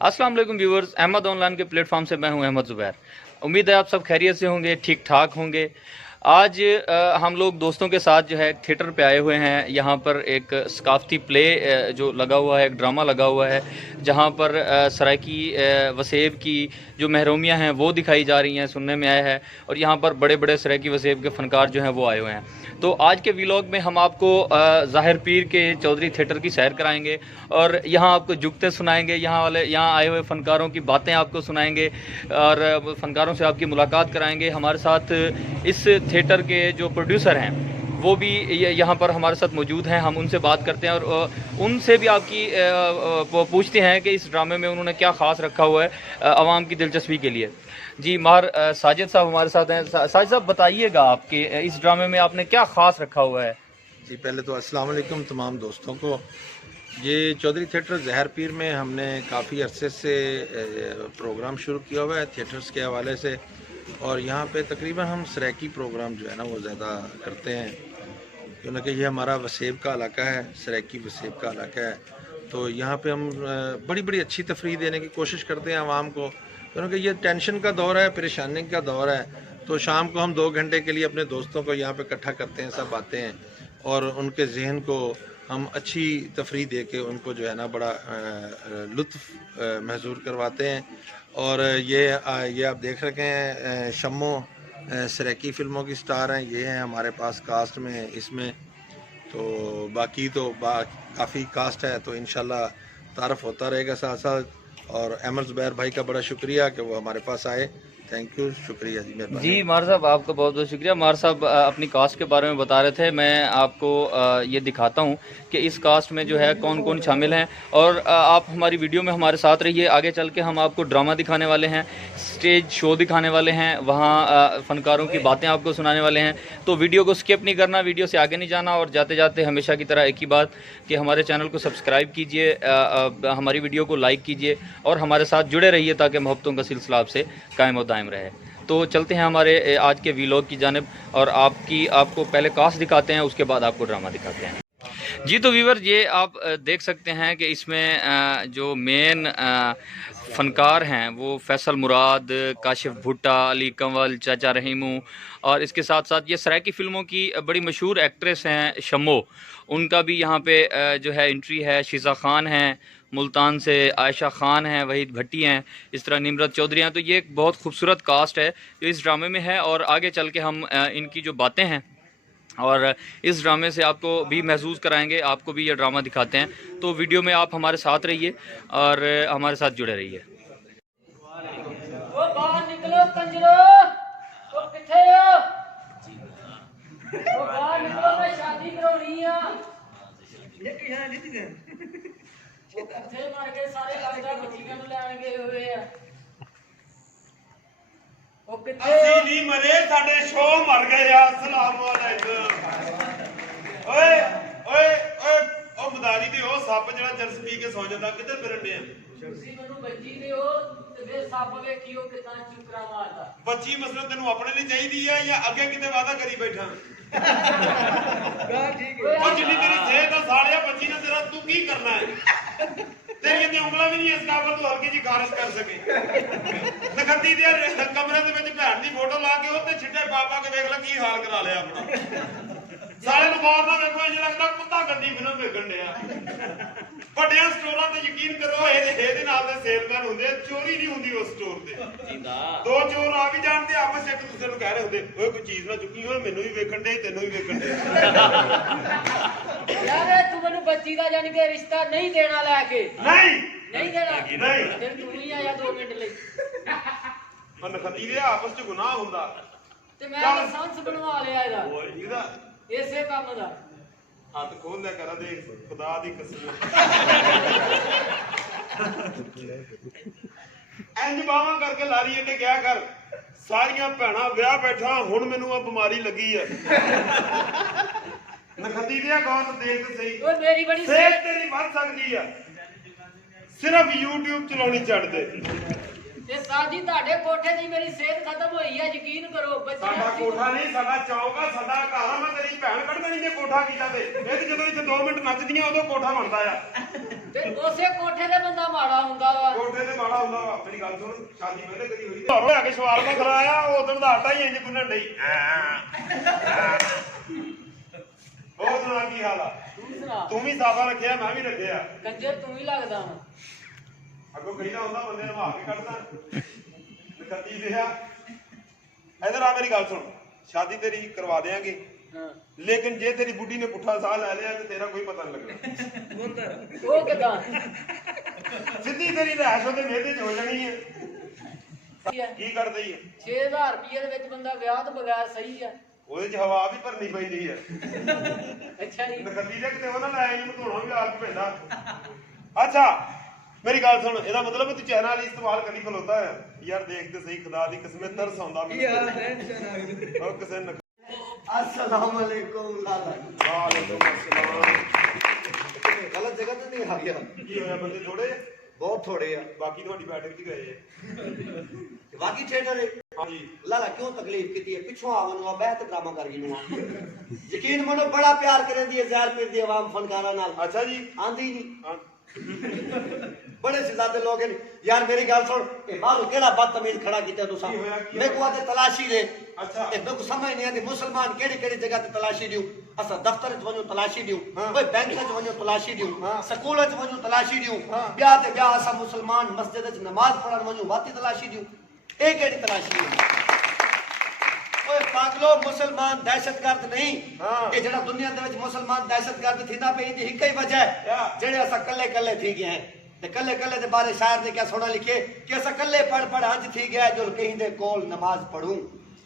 अस्सलाम वालेकुम viewers, Ahmad online के प्लेटफॉर्म से मैं हूं अहमद ज़ुबैर। उम्मीद है आप सब खैरियत से होंगे, ठीक ठाक होंगे। आज हम लोग दोस्तों के साथ जो है थिएटर पे आए हुए हैं। यहाँ पर एक सकाफ़ती प्ले जो लगा हुआ है, एक ड्रामा लगा हुआ है, जहाँ पर सराइकी वसेब की जो महरूमियाँ हैं वो दिखाई जा रही हैं, सुनने में आया है। और यहाँ पर बड़े बड़े सराइकी वसेब के फ़नकार जो हैं वो आए हुए हैं। तो आज के व्लॉग में हम आपको ज़ाहिर पीर के चौधरी थिएटर की सैर कराएंगे और यहाँ आपको जुगते सुनाएंगे, यहाँ आए हुए फ़नकारों की बातें आपको सुनाएंगे और फ़नकारों से आपकी मुलाकात कराएंगे। हमारे साथ इस थिएटर के जो प्रोड्यूसर हैं वो भी यहाँ पर हमारे साथ मौजूद हैं। हम उनसे बात करते हैं और उनसे भी आपकी पूछते हैं कि इस ड्रामे में उन्होंने क्या ख़ास रखा हुआ है आवाम की दिलचस्पी के लिए। जी मार साजिद साहब हमारे साथ हैं। साजिद साहब बताइएगा, आपके इस ड्रामे में आपने क्या ख़ास रखा हुआ है? जी पहले तो अस्सलाम वालेकुम तमाम दोस्तों को। ये चौधरी थिएटर ज़हर पीर में हमने काफ़ी अरसे से प्रोग्राम शुरू किया हुआ है थिएटर्स के हवाले से, और यहाँ पे तकरीबन हम सराइकी प्रोग्राम जो है ना वो ज़्यादा करते हैं, क्योंकि ये हमारा वसेब का इलाका है, सराइकी वसेब का इलाका है। तो यहाँ पे हम बड़ी बड़ी अच्छी तफरीह देने की कोशिश करते हैं आवाम को, क्योंकि ये टेंशन का दौर है, परेशानी का दौर है। तो शाम को हम 2 घंटे के लिए अपने दोस्तों को यहाँ पे इकट्ठा करते हैं, सब आते हैं और उनके जहन को हम अच्छी तफरीह दे के उनको जो है ना बड़ा लुत्फ़ महसूस करवाते हैं। और ये आप देख रखे हैं शम्मो सराइकी फ़िल्मों की स्टार हैं, ये हैं हमारे पास कास्ट में इसमें। तो बाकी तो काफ़ी कास्ट है, तो इंशाल्लाह तारफ़ होता रहेगा साथ साथ। और अहमद ज़ुबैर भाई का बड़ा शुक्रिया कि वो हमारे पास आए, थैंक यू, शुक्रिया जी, मेहरबानी। जी मार साहब, आपका बहुत बहुत शुक्रिया। मार साहब अपनी कास्ट के बारे में बता रहे थे, मैं आपको ये दिखाता हूँ कि इस कास्ट में जो है कौन कौन शामिल हैं। और आप हमारी वीडियो में हमारे साथ रहिए। आगे चल के हम आपको ड्रामा दिखाने वाले हैं, स्टेज शो दिखाने वाले हैं, वहाँ फ़नकारों की बातें आपको सुनाने वाले हैं। तो वीडियो को स्किप नहीं करना, वीडियो से आगे नहीं जाना। और जाते जाते हमेशा की तरह एक ही बात कि हमारे चैनल को सब्सक्राइब कीजिए, हमारी वीडियो को लाइक कीजिए और हमारे साथ जुड़े रहिए ताकि मोहब्बतों का सिलसिला आपसे कायम और दायम रहे। तो चलते हैं हमारे आज के व्लॉग की जानिब और आपको पहले कास्ट दिखाते हैं, उसके बाद आपको ड्रामा दिखाते हैं। जी तो व्यूवर, ये आप देख सकते हैं कि इसमें जो मेन फ़नकार हैं वो फैसल मुराद, काशिफ भुट्टा, अली कंवल, चाचा रहीमू और इसके साथ साथ ये सराइकी फ़िल्मों की बड़ी मशहूर एक्ट्रेस हैं शम्मो, उनका भी यहाँ पे जो है एंट्री है। शीज़ा खान हैं मुल्तान से, आयशा खान हैं, वहीद भट्टी हैं, इस तरह निमरत चौधरी हैं। तो ये एक बहुत खूबसूरत कास्ट है जो इस ड्रामे में है। और आगे चल के हम इनकी जो बातें हैं और इस ड्रामे से आपको भी महसूस कराएंगे, आपको भी ये ड्रामा दिखाते हैं। तो वीडियो में आप हमारे साथ रहिए और हमारे साथ जुड़े रहिए। ਅਸੀਂ ਨਹੀਂ ਮਰੇ, ਸਾਡੇ ਸ਼ੋਅ ਮਰ ਗਏ ਆ। अस्सलाम वालेकुम। ਓਏ ਓਏ ਓਏ ਉਹ ਮਦਾਰੀ ਦੇ ਉਹ ਸੱਪ ਜਿਹੜਾ ਜਰਸ ਪੀ ਕੇ ਸੌ ਜਾਂਦਾ, ਕਿੱਧਰ ਫਿਰਨ ਡਿਆ? ਤੁਸੀਂ ਮੈਨੂੰ ਬੱਚੀ ਦਿਓ ਤੇ ਫਿਰ ਸੱਪ ਵੇਖਿਓ ਕਿਦਾਂ ਚੁਕਰਾ ਮਾਰਦਾ। ਬੱਚੀ ਮਸਲਨ ਤੈਨੂੰ ਆਪਣੇ ਲਈ ਚਾਹੀਦੀ ਆ ਜਾਂ ਅੱਗੇ ਕਿਤੇ ਵਾਅਦਾ ਕਰੀ ਬੈਠਾ? ਗੱਲ ਠੀਕ ਹੈ। ਉਹ ਜਿੰਨੀ ਤੇਰੀ ਸਿਹਤ ਆ ਸਾਲਿਆ, ਬੱਚੀ ਨਾਲ ਤੇਰਾ ਤੂੰ ਕੀ ਕਰਨਾ ਹੈ? ਤੇਰੀਆਂ ਤੇ ਉਂਗਲਾਂ ਵੀ ਨਹੀਂ ਇਸ ਕਾਬਲ ਤੂੰ ਹਲਕੀ ਜੀ ਖਾਰਿਸ਼ ਕਰ ਸਕੇ। ਨਖੱਤੀ ਦੇ ਕਮਰੇ ਦੇ ਵਿੱਚ ਭੈਣ ਦੀ ਫੋਟੋ ਲਾ ਕੇ ਉੱਤੇ ਛਿੱਟੇ ਪਾ ਪਾ ਕੇ ਵੇਖ ਲੈ ਕੀ ਹਾਲ ਕਰਾ ਲਿਆ ਆਪਣਾ। ਸਾਲੇ ਨੂੰ ਮਾਰਦਾ ਵੇਖੋ, ਇੰਜ ਲੱਗਦਾ ਕੁੱਤਾ ਗੰਦੀ ਫਿਲਮ ਵੇਖਣ ਡਿਆ। ਵੱਡਿਆਂ ਸਟੋਰਾਂ ਤੇ ਯਕੀਨ ਕਰੋ, ਇਹਦੇ ਨਾਲ ਦੇ ਸੇਲਮੈਨ ਹੁੰਦੇ, ਚੋਰੀ ਨਹੀਂ ਹੁੰਦੀ ਉਸ ਸਟੋਰ ਤੇ। ਦੋ ਚੋਰ ਆ ਵੀ ਜਾਣਦੇ, ਆਪਸ ਵਿੱਚ ਇੱਕ ਦੂਸਰੇ ਨੂੰ ਕਹਿ ਰਹੇ ਹੁੰਦੇ, ਓਏ ਕੋਈ ਚੀਜ਼ ਨਾ ਚੁੱਕੀ ਹੋਏ, ਮੈਨੂੰ ਵੀ ਵੇਖਣ ਦੇ, ਤੈਨੂੰ ਵੀ ਵੇਖਣ ਦੇ। ਯਾਰ ਤੂੰ ਮੈਨੂੰ ਬੱਚੀ ਦਾ ਜਾਨੀ ਕਿ ਰਿਸ਼ਤਾ ਨਹੀਂ ਦੇਣਾ ਲੈ ਕੇ? ਨਹੀਂ ਨਹੀਂ ਦੇਣਾ? ਨਹੀਂ। ਫਿਰ ਤੂੰ ਹੀ ਆਇਆ 2 ਮਿੰਟ ਲਈ। ਨਖੱਤੀ ਦੇ ਆਪਸ ਚ ਗੁਨਾਹ ਹੁੰਦਾ ਤੇ ਮੈਂ ਲਾਇਸੈਂਸ ਬਣਵਾ ਲਿਆ ਇਹਦਾ, ਇਹਦਾ ਇਸੇ ਕੰਮ ਦਾ। ਹੱਥ ਖੋਲ ਲਿਆ ਕਰਾਂ ਦੇ, ਖੁਦਾ ਦੀ ਕਸਮ। ਇੰਜ ਬਾਹਾਂ ਕਰਕੇ ਲਾਰੀ ਇਹਨੇ ਕਿਹਾ ਕਰ, ਸਾਰੀਆਂ ਭੈਣਾਂ ਵਿਆਹ ਬੈਠਾ, ਹੁਣ ਮੈਨੂੰ ਆ ਬਿਮਾਰੀ ਲੱਗੀ ਆ। ਨਖੱਤੀ ਦੇ ਗੌਰ ਦੇਖ ਤੇ ਸਹੀ, ਓਏ ਮੇਰੀ ਬੜੀ ਸਿਹਤ ਤੇਰੀ ਵੱਧ ਸਕਦੀ ਆ, ਸਿਰਫ YouTube ਚਲਾਉਣੀ ਛੱਡ ਦੇ। ਤੇ ਸਾਜੀ ਤੁਹਾਡੇ ਕੋਠੇ ਦੀ ਮੇਰੀ ਸਿਹਤ ਖਤਮ ਹੋਈ ਹੈ, ਯਕੀਨ ਕਰੋ। ਸਾਡਾ ਕੋਠਾ ਨਹੀਂ, ਸਾਡਾ ਚੌਕ ਆ, ਸਾਡਾ ਘਰ ਆ। ਮੈਂ ਤੇਰੀ ਭੈਣ ਕੱਢ ਦੇਣੀ ਜੇ ਕੋਠਾ ਕੀਤਾ ਤੇ। ਇਹ ਤੇ ਜਦੋਂ ਇੱਥੇ 2 ਮਿੰਟ ਨੱਚਦੀਆਂ ਉਦੋਂ ਕੋਠਾ ਬਣਦਾ ਆ। ਤੇ ਉਸੇ ਕੋਠੇ ਦੇ ਬੰਦਾ ਮਾੜਾ ਹੁੰਦਾ ਵਾ। ਕੋਠੇ ਤੇ ਹੁੰਦਾ ਵਾ ਮੇਰੀ ਗੱਲ ਸੁਣ ਸ਼ਾਦੀ ਪਹਿਲੇ ਕਦੀ ਹੋਈ ਘਰ ਹੋਇਆ ਕੇ ਸਵਾਲ ਮੈਂ ਖਰਾਇਆ ਉਦੋਂ ਦਾ ਆਟਾ ਹੀ ਇੰਜ ਗੁੰਨਣ ਡਈ ਹੋਰ ਸੁਣਾ ਕੀ ਹਾਲ ਆ ਤੂੰ ਸੁਣਾ ਤੂੰ ਵੀ ਸਾਫਾ ਰੱਖਿਆ ਮੈਂ ਵੀ ਰੱਖਿਆ ਕੰਜਰ ਤੂੰ ਹੀ ਲੱਗਦਾ ਵਾ ਅੱਗੋਂ ਕਹਿੰਦਾ ਹੁੰਦਾ ਬੰਦੇ ਨੂੰ ਨਵਾ ਕੇ ਕੱਢਦਾ ਨਕਤੀ ਦਿਆ ਇਧਰ ਆ ਮੇਰੀ ਗੱਲ ਸੁਣ ਸ਼ਾਦੀ ਤੇਰੀ ਕਰਵਾ ਦੇਾਂਗੇ ਹਾਂ ਲੇਕਿਨ ਜੇ ਤੇਰੀ ਬੁੱਢੀ ਨੇ ਪੁੱਠਾ ਸਾਹ ਲੈ ਲਿਆ ਤੇ ਤੇਰਾ ਕੋਈ ਪਤਾ ਨਹੀਂ ਲੱਗਣਾ ਉਹ ਕਿਦਾਂ ਸਿੱਧੀ ਤੇਰੀ ਰਹਿਸ਼ ਉਹਦੇ ਮਿਹਦੇ 'ਚ ਹੋ ਜਾਣੀ ਹੈ ਕੀ ਕਰਦੇ ਹੀ 6000 ਰੁਪਏ ਦੇ ਵਿੱਚ ਬੰਦਾ ਵਿਆਹ ਤੋਂ ਬਗੈਰ ਸਹੀ ਆ ਉਹਦੇ 'ਚ ਹਵਾ ਵੀ ਭਰਨੀ ਪੈਂਦੀ ਹੈ ਅੱਛਾ ਜੀ ਨਕਤੀ ਦੇ ਕਿਤੇ ਉਹਨਾਂ ਲਾਇਆ ਇਹਨੂੰ ਧੋਣਾ ਵੀ ਆਪ ਪੈਂਦਾ ਅੱਛਾ ਮੇਰੀ ਗੱਲ ਸੁਣ ਇਹਦਾ ਮਤਲਬ ਤੂੰ ਚੈਨਾ ਵਾਲੀ ਇਸਤੇਮਾਲ ਕਰੀ ਖਲੋਤਾ ਹੈ ਯਾਰ ਦੇਖ ਤੇ ਸਹੀ ਖੁਦਾ ਦੀ ਕਿਸਮਤ ਤਰਸ ਆਉਂਦਾ ਮੈਨੂੰ ਔਰ ਕਿਸੇ ਨੇ अस्सलाम वालेकुम लाला ਵਾਲੇਕੁਮ ਅਸਲਾਮ गलत जगह तो नहीं आ गया ਕੀ ਹੋਇਆ ਬੰਦੇ ਥੋੜੇ बहुत थोड़े आ ਬਾਕੀ ਤੁਹਾਡੀ ਬੈਠਕ 'ਚ ਗਏ ਹੈ बाकी थिएटर है ਹਾਂਜੀ लाला क्यों तकलीफ की है पिछो आवन हुआ बेहत ड्रामा कर गई नुआ यकीन मनो बड़ा प्यार करे दी ज़ाहिर पीर दी आवाम फनकारा नाल ਅੱਛा जी आंदी नहीं ਹਾਂ बड़े से ज्यादा लोग हैं यार मेरी गल सुन ए मारू केड़ा बदतमीज खड़ा कीता तुसा की होया, की मैं को आते तलाशी दे अच्छा। ए मैं को समझ नहीं आती मुसलमान केड़ी जगह ते तलाशी दियो असा दफ्तर च वणो तलाशी दियो हाँ। ओए बैंक च वणो तलाशी दियो हाँ। स्कूल च वणो तलाशी दियो हाँ। ब्याह ते ब्याह असा मुसलमान मस्जिद च नमाज पढ़न वणो वाती तलाशी दियो ए केड़ी तलाशी है ओए पागलो मुसलमान दहशतगर्द नहीं हाँ। ये जेड़ा दुनिया दे विच मुसलमान दहशतगर्द थींदा पे इदी हिक ही वजह है क्या? जेड़े असा कल्ले थी गए हैं ते कल्ले दे बारे शायर ने क्या सोना लिखे कि असा कल्ले पढ़ हज थी गया जो कहीं दे कोल नमाज पढ़ूं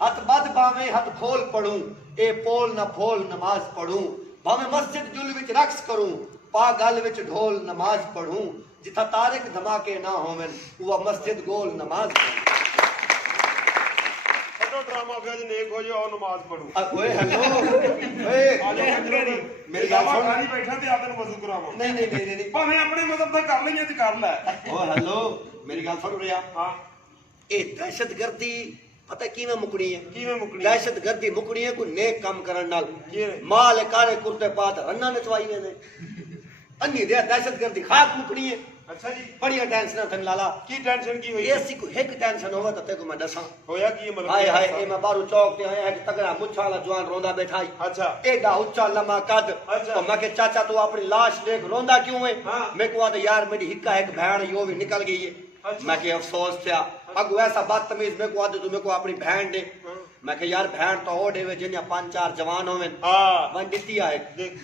हथ बद भावे हथ खोल पढ़ूं ए पोल न फोल नमाज पढ़ूं भावे मस्जिद जुल विच रक्स करूं पा गल विच ढोल नमाज पढ़ूं जिथा तारिक धमाके ना होवन वो मस्जिद गोल नमाज पढ़ूं ਛੱਡੋ ਡਰਾਮਾ ਫਿਰ ਜੇ ਨੇਕ ਹੋ ਜਾਓ ਨਮਾਜ਼ ਪੜੋ ओए हेलो ओए ਆ ਜਾ मेरी ਮੇਰੀ गल ਗੱਲ सुन ਖਾਲੀ ਬੈਠਾ ਤੇ ਆਪ ਨੂੰ ਵਜ਼ੂ ਕਰਾਵਾਂ नहीं ਭਾਵੇਂ ਆਪਣੇ ਮਤਲਬ ਦਾ ਕਰ ਲਈਏ ਤੇ ਕਰ ਲੈ ओ हेलो मेरी गल सुन रहा ਹਾਂ ए दहशतगर्दी पता किवें मुकनी है ਕਿਵੇਂ ਮੁਕਣੀ दहशतगर्दी मुकनी है कोई नेक काम करन नाल किवें? माल कारे कुर्ते पात रन्ना नचवाई ने अन्नी दे दहशतगर्दी खाक मुकनी है ਅੱਛਾ ਜੀ बड़िया टेंशन थन लाला ਕੀ ਟੈਨਸ਼ਨ ਕੀ ਹੋਈ ऐसी कोई एक टेंशन होवे तो तेको मैं दसा ਹੋਇਆ ਕੀ ਹੈ हाय हाय मतलब ए मैं बारू चौक ते आया है कि तगड़ा मुच्छा वाला जवान रोंदा बैठा ही अच्छा एडा उच्चा लम्मा कद अच्छा। तो मैं के चाचा तू अपनी लाश देख रोंदा क्यों है हाँ। मैं को आदा यार मेरी हिक्का एक बहन यो भी निकल गई है अच्छा। मैं के अफसोस था अगो ऐसा बदतमीज मैं को आदा तू मेरे को अपनी बहन दे हाँ। मैं के यार बहन तो ओडे वे जिन्या 5-4 जवान होवन ਹਾਂ वन दिती आए ਦੇख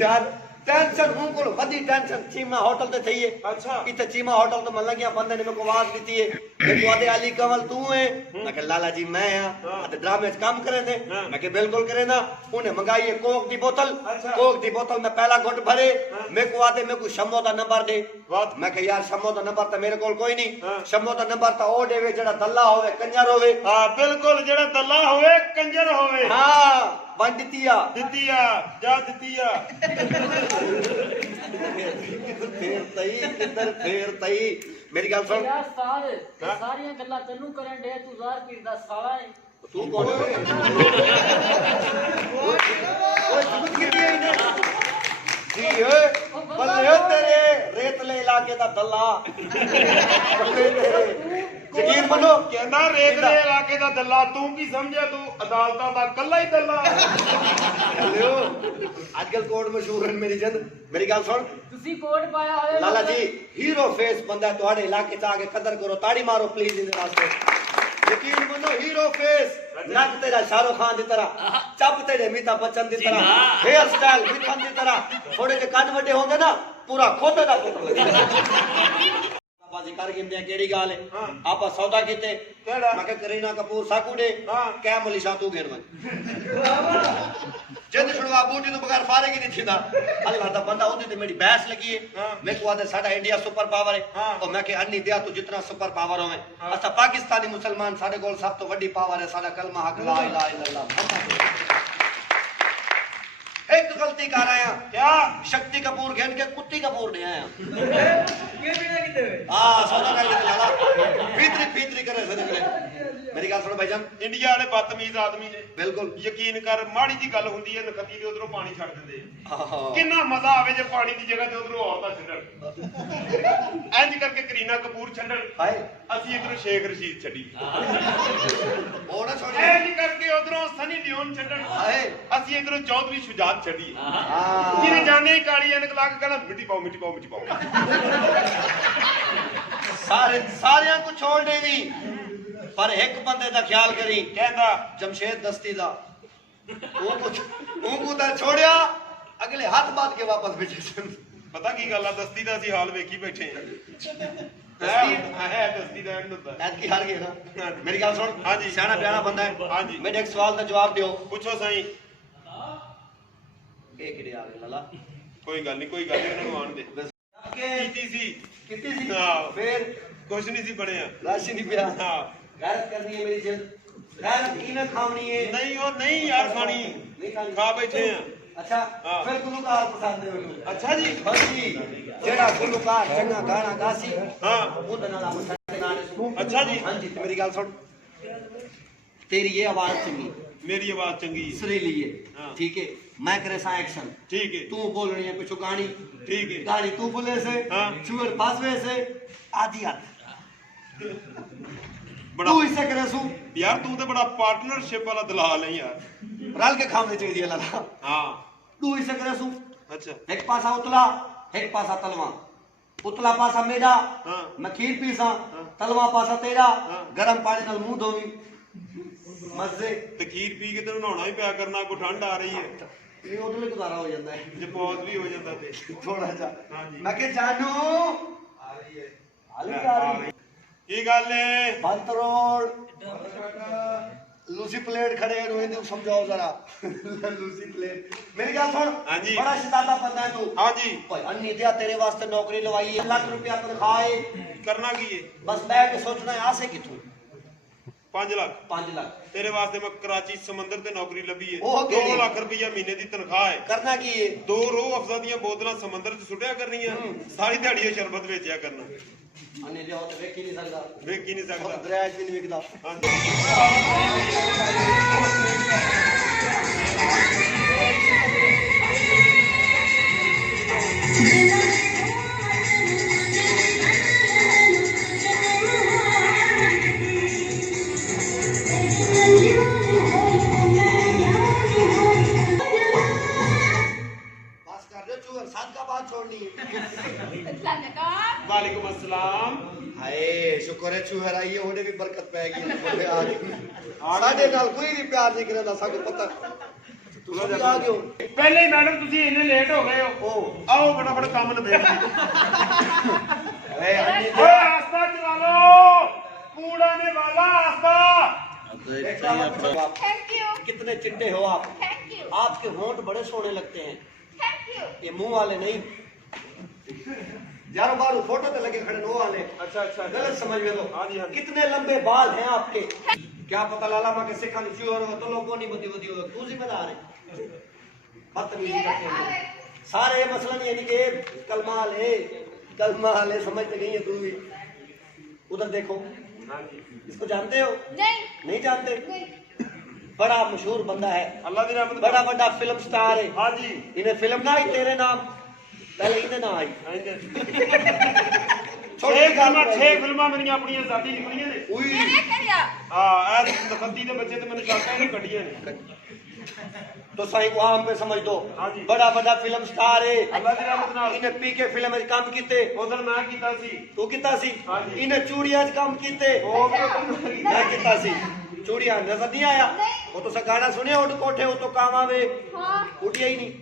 यार टेंशन हूं को बड़ी टेंशन चीमा होटल ते थई है अच्छा इते चीमा होटल तो मन गया बंदे ने मेरे को आवाज दी है मैं को आदे अली कंवल तू है मैं के लाला जी मैं हां हाँ। अद ड्रामे च काम करे थे हाँ। मैं के बिल्कुल करे ना उन्हें मंगाई है कोक दी बोतल अच्छा। कोक दी बोतल में पहला घुट भरे हाँ। मैं को आदे मेरे को शम्मो दा नंबर दे बात मैं के यार शम्मो दा नंबर तो मेरे कोल कोई नहीं हाँ। शम्मो दा नंबर तो ओ देवे जेड़ा दल्ला होवे कंजर होवे ਹਾਂ ਬਿਲਕੁਲ ਜਿਹੜਾ ਦੱਲਾ ਹੋਵੇ ਕੰਜਰ ਹੋਵੇ हां वन दिती आ ਦਿੱਤੀ ਆ ਜਾ ਦਿੱਤੀ ਆ किधर फेर तई मेरी गल सुन ਯਾਰ ਸਾਧ ਇਹ ਹਾਂ। ਸਾਰੀਆਂ ਗੱਲਾਂ ਤੈਨੂੰ ਕਰਨ ਦੇ ਤੂੰ ਜ਼ਾਹਰ ਪੀਰ ਦਾ ਸਾਲਾ ਹੈ तू कौन है ओए समझ के भी नहीं जी है बल्ले तेरे रेतले इलाके दा दल्ला बल्ले तेरे यकीन मनो ਕਹਿੰਦਾ ਰੇਤਲੇ ਇਲਾਕੇ ਦਾ ਦੱਲਾ ਤੂੰ ਕੀ ਸਮਝਿਆ ਤੂੰ ਅਦਾਲਤਾਂ ਦਾ ਕੱਲਾ ਹੀ ਦੱਲਾ हेलो आजकल कोड मशहूर है मेरी जन मेरी गल सुन ਤੁਸੀਂ ਕੋਟ ਪਾਇਆ ਹੋਇਆ लाला जी हीरो फेस बंदा ਤੁਹਾਡੇ ਇਲਾਕੇ ਚ ਆ ਕੇ ਕਦਰ ਕਰੋ ਤਾੜੀ ਮਾਰੋ ਪਲੀਜ਼ ਇਹਦੇ ਵਾਸਤੇ ਯਕੀਨ ਮੰਨੋ ਹੀਰੋ ਫੇਸ ਨੱਕ ਤੇਰਾ ਸ਼ਾਹਰੁਖ ਖਾਨ ਦੀ ਤਰ੍ਹਾਂ ਚੱਪ ਤੇਰੇ ਅਮਿਤਾਭ ਬੱਚਨ ਦੀ ਤਰ੍ਹਾਂ ਹੇਅਰ ਸਟਾਈਲ ਮਿਥਨ ਦੀ ਤਰ੍ਹਾਂ ਥੋੜੇ ਜਿਹੇ ਕੰਨ ਵੱਡੇ ਹੁੰਦੇ ਨਾ ਪੂਰਾ ਖੋਤੇ ਦਾ ਫੋਟੋ ਲੱਗਦਾ ਬਾਜੀ ਕਰ ਗਿੰਦੇ ਕਿਹੜੀ ਗੱਲ ਹੈ ਆਪਾਂ ਸੌਦਾ ਕੀਤੇ ਕਿਹੜਾ? ਮੈਂ ਕਿਹਾ ਕਰੀਨਾ ਕਪੂਰ ਸਾਕੂ ਦੇ ਹਾਂ। ਕੈ ਮਲੀਸ਼ਾ ਤੂੰ ਗਿਣ ਜਿੰਦ ਛੁੜਵਾ ਬੂਟੀ ਤੋਂ ਬਗੈਰ ਫਾਰਗ ਹੀ ਨਹੀਂ ਥੀਦਾ ਅਗਲਾ ਦਾ ਬੰਦਾ ਉਹਦੇ ਤੇ ਮੇਰੀ ਬਹਿਸ ਲੱਗੀ ਹੈ ਹਾਂ। मैं को आदे साडा इंडिया सुपर पावर है हाँ। और मैं के अन्नी दिया तो जितना सुपर पावर होवे हाँ। अच्छा पाकिस्तानी मुसलमान साडे कोल सब तो वड्डी पावर है साडा कलमा हक ला इलाहा इल्लल्लाह एक गलती कर आया क्या शक्ति कपूर घेन के कुत्ती कपूर ने आया हां सौदा कर के लाला फीतरी करे से निकले मेरी गल सुन भाईजान ਇੰਡੀਆ ਵਾਲੇ ਬਦਤਮੀਜ਼ ਆਦਮੀ ਨੇ बिल्कुल ਯਕੀਨ ਕਰ ਮਾੜੀ ਜੀ ਗੱਲ ਹੁੰਦੀ ਹੈ ਨਖੱਤੀ ਦੇ ਉਧਰੋਂ ਪਾਣੀ ਛੱਡ ਦਿੰਦੇ ਆ हाँ ਕਿੰਨਾ ਮਜ਼ਾ ਆਵੇ ਜੇ ਪਾਣੀ ਦੀ ਜਗ੍ਹਾ ਤੇ ਉਧਰੋਂ ਔਰਤਾਂ ਛੱਡਣ ਇੰਜ ਕਰਕੇ ਕਰੀਨਾ ਕਪੂਰ ਛੱਡਣ ਹਾਏ ਅਸੀਂ ਇਧਰੋਂ ਸ਼ੇਖ ਰਸ਼ੀਦ ਛੱਡੀ ਉਹ ਨਾ ਛੋੜੀ ਐ ਨਹੀਂ ਕਰਕੇ ਉਧਰੋਂ ਸਨੀ ਲਿਓਨ ਛੱਡਣ ਹਾਏ ਅਸੀਂ ਇਧਰੋਂ ਚੌਧਰੀ ਸ਼ੁਜਾਤ ਛੱਡੀ ਹਾਂ ਜਿਹਨੇ ਜਾਣੇ ਹੀ ਕਾਲੀ ਐਨਕ ਲਾ ਕੇ ਕਹਿੰਦਾ ਮਿੱਟੀ ਪਾਓ ਮਿੱਟੀ ਪਾਓ ਮਿੱਟੀ ਪਾਓ ਸਾਰਿਆਂ को छोड़ देवी पर एक बंदे का ख्याल करी ਕਹਿੰਦਾ जमशेद दस्ती दा ਉਹ ਤਾਂ ਛੋੜਿਆ ਅਗਲੇ ਹੱਥ ਬਾਤ ਕੇ ਵਾਪਸ ਭੇਜੇ ਸਨ ਪਤਾ ਕੀ ਗੱਲ ਆ ਦਸਤੀ ਦਾ ਅਸੀਂ ਹਾਲ ਵੇਖੀ ਬੈਠੇ ਆ ਹੈ ਦਸਤੀ ਦਾ ਐਂਡ ਹੁੰਦਾ ਐਤ ਕੀ ਹਾਰ ਗਏ ਨਾ ਮੇਰੀ ਗੱਲ ਸੁਣ ਹਾਂਜੀ। ਸਿਆਣਾ ਪਿਆਣਾ ਬੰਦਾ ਹੈ ਹਾਂਜੀ। ਮੇਰੇ ਇੱਕ ਸਵਾਲ ਦਾ ਜਵਾਬ ਦਿਓ ਪੁੱਛੋ ਸਾਈਂ ਇਹ ਕਿਹੜੇ ਆ ਗਏ ਲਾਲਾ ਕੋਈ ਗੱਲ ਨਹੀਂ ਉਹਨਾਂ ਨੂੰ ਆਣ ਦੇ ਕਿ ਕੀਤੀ ਸੀ ਕਿਤੇ ਸੀ ਹਾਂ। ਫਿਰ ਕੁਛ ਨਹੀਂ ਸੀ ਬਣਿਆ ਰਾਸ਼ੀ ਨਹੀਂ ਪਿਆ ਹਾਂ ਗੈਰਤ ਕਰਨੀ ਹੈ ਮੇਰੀ ਜਿੰਦ ਗੈਰਤ ਕੀ ਨਾ ਖਾਣੀ ਹੈ ਨਹੀਂ ਉਹ ਨਹੀਂ ਯਾਰ ਖਾਣੀ ਨਹੀਂ ਖਾਣੀ ਖਾ ਬੈਠੇ ਆ ਅੱਛਾ ਹਾਂ। ਫਿਰ ਗੁਲੂਕਾਰ ਪਸੰਦ ਹੈ ਮੈਨੂੰ ਅੱਛਾ ਜੀ ਹਾਂਜੀ ਜਿਹੜਾ ਗੁਲੂਕਾਰ ਚੰਗਾ ਗਾਣਾ ਗਾਸੀ ਹਾਂ ਉਹਦੇ ਨਾਲ ਆਪਾਂ ਸਾਡੇ ਗਾਣੇ ਸੁਣੋ ਅੱਛਾ ਜੀ ਹਾਂਜੀ ਤੇ ਮੇਰੀ ਗੱਲ ਸੁਣ तेरी ये आवाज चंगी ਮੇਰੀ ਆਵਾਜ਼ ਚੰਗੀ ਹੈ। सुरीली है हाँ। ठीक है मैं करे सा एक्शन ਠੀਕ है तू बोल रही है कुछ गानी ठीक है गानी तू बोले से हाँ। चूर पासवे से आधी बड़ा तू इससे करे सू यार तू तो बड़ा पार्टनरशिप वाला दलाल है यार रल के खाने चाहिए लाला हाँ तू इससे करे सू अच्छा एक पासा उतला एक पासा तलवा उतला पासा मेरा हाँ। मैं खीर पीसा हाँ। तलवा पासा तेरा हाँ। गरम पानी नाल मुंह धोवी मजे ਤੇ ਖੀਰ ਪੀ ਕੇ ਤੈਨੂੰ ਨਹਾਉਣਾ ਹੀ ਪਿਆ ਕਰਨਾ ਕੋਈ ਠੰਡ ਆ ਰਹੀ ਹੈ ये उधर गुजारा हो जाता है ਜੇ ਪੌਜ਼ ਵੀ ਹੋ ਜਾਂਦਾ ਤੇ थोड़ा सा हाँ जी। मैं के जानू आ रही ਕੀ ਗੱਲ ਹੈ बंत रोड लूसी प्लेट खड़े हैं रोहिंदू समझाओ जरा लूसी प्लेट मेरी गल सुन हाँ जी। बड़ा शैताना बंदा है तू हाँ जी भाई अन्नी दिया तेरे वास्ते नौकरी लवाई है लाख रुपया तनख्वाह है ਕਰਨਾ ਕੀ ਹੈ बस बैठ के सोचना है आसे कितू 5 ਲੱਖ 5 लाख ਤੇਰੇ ਵਾਸਤੇ ਮੈਂ ਕਰਾਚੀ ਸਮੁੰਦਰ ਤੇ ਨੌਕਰੀ ਲੱਭੀ ਹੈ ਉਹ ਕਿਹੜੀ? 2 ਲੱਖ ਰੁਪਈਆ ਮਹੀਨੇ ਦੀ ਤਨਖਾਹ ਹੈ करना की है 2 ਰੋਹ ਅਫਜ਼ਾ ਦੀਆਂ ਬੋਤਲਾਂ ਸਮੁੰਦਰ 'ਚ ਸੁੱਟਿਆ ਕਰਨੀਆਂ ਸਾਰੀ ਦਿਹਾੜੀ ਇਹ ਸ਼ਰਬਤ ਵੇਚਿਆ ਕਰਨਾ अन्नी लिया तो वेख ही नहीं सकता ਵੇਖ ਹੀ ਨਹੀਂ ਸਕਦਾ दरिया भी नहीं विकदा ਹਾਂਜੀ बस कर दो चूर साथ का बात छोड़नी है ਵਾਲੇकुम अस्सलाम हाय शुक्र है चूहर आई है ਉਹਦੇ ਵੀ ਬਰਕਤ ਪੈ ਗਈ ਬੋਲੇ ਆ ਗਈ ਸਾਡੇ ਨਾਲ ਕੋਈ ਵੀ ਪਿਆਰ ਨਹੀਂ ਕਰਦਾ ਸਾਨੂੰ ਪਤਾ ਤੁਸੀਂ ਵੀ ਆ ਗਿਓ ਪਹਿਲੇ ਹੀ ਮੈਡਮ ਤੁਸੀਂ ਇੰਨੇ ਲੇਟ ਹੋ ਗਏ ਹੋ ਉਹ ਆਓ ਫਟਾਫਟ ਕੰਮ ਨਿਬੇੜੀਏ ਓਏ अन्नी ਓਏ ਆਸਤਾ ਚਲਾ ਲਓ ਕੂੜਾ ਨੇ ਵਾਲਾ ਆਸਤਾ देखा आप थैंक यू कितने चिट्टे हो आप थैंक यू आपके होंठ बड़े सोने लगते हैं थैंक यू ये मुंह वाले नहीं यारो बारू फोटो पे लगे खड़े वो वाले अच्छा अच्छा गलत समझ में लो हाँ जी, हाँ जी। कितने लंबे बाल हैं आपके क्या पता लाला माँ के सिखा नहीं और तो लोगों नहीं बदी बदी हो तू जिम्मेदार है बदतमीजी करते हैं सारे ये मसला नहीं है नहीं कि कलमा ले समझते गई है तू भी उधर देखो हाँ जी इसको जानते हो नहीं नहीं जानते नहीं बड़ा मशहूर बंदा है अल्लाह दी रहमत बड़ा बड़ा फिल्म स्टार है हाँ जी इन्हें फिल्म ना आई तेरे नाम पहले इन्हें ना आई ਛੇ ਫਿਲਮਾਂ ਮੇਰੀਆਂ ਆਪਣੀਆਂ ਜ਼ਾਤੀ ਨਿਕਲੀਆਂ ਨੇ उई मैंने क्या ਹਾਂ ਇਹ ਨਖੱਤੀ ਦੇ ਬੱਚੇ ਤੇ ਮੈਨੂੰ ਸ਼ੱਕ ਹੈ ਇਹਨੂੰ ਕੱਢੀਆਂ ਨੇ तो सही को आम पे समझ दो हाँ जी। बड़ा बड़ा फिल्म स्टार है ਅੱਲਾਹ ਦੀ ਰਹਿਮਤ ਨਾਲ इन्हें पी के फिल्म में काम कीते ਉਦੋਂ ਮੈਂ ਕੀਤਾ ਸੀ तू किता सी हाँ जी। इन्हें चूड़ियां च काम कीते ਉਹ ਵੀ ਉਦੋਂ मैं किता सी चूड़ियां नजर नहीं आया वो तो सा गाना सुनिया उठ कोठे वो तो काम आवे हाँ उठिया ही नहीं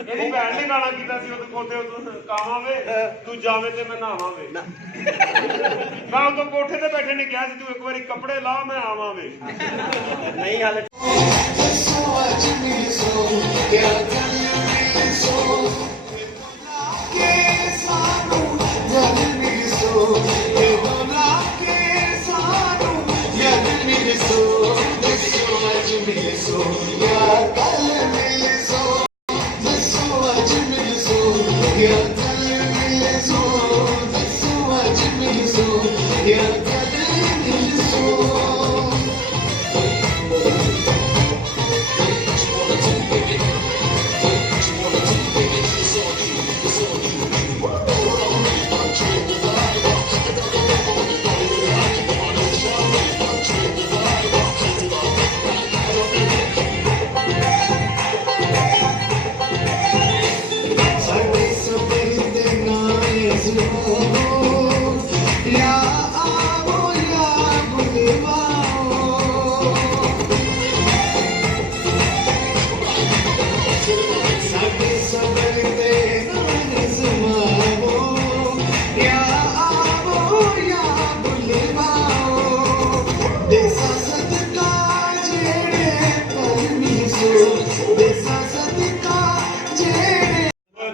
ਇਹਦੀ ਭੈਣ ਨੇ ਗਾਣਾ ਕੀਤਾ ਸੀ ਉਦੋਂ ਕੋਠੇ ਉਦੋਂ ਕਾਵਾਂ ਵੇ ਤੂੰ ਜਾਵੇਂ ਤੇ ਮੈਂ ਨਹਾਵਾਂ ਵੇ ना ਮੈਂ ਉਦੋਂ ਕੋਠੇ ਤੇ ਬੈਠੇ ਨੇ ਕਿਹਾ ਸੀ ਤੂੰ ਇੱਕ ਵਾਰੀ ਕੱਪੜੇ ਲਾ ਮੈਂ ਆਵਾਂ ਵੇ नहीं हाल Yeah.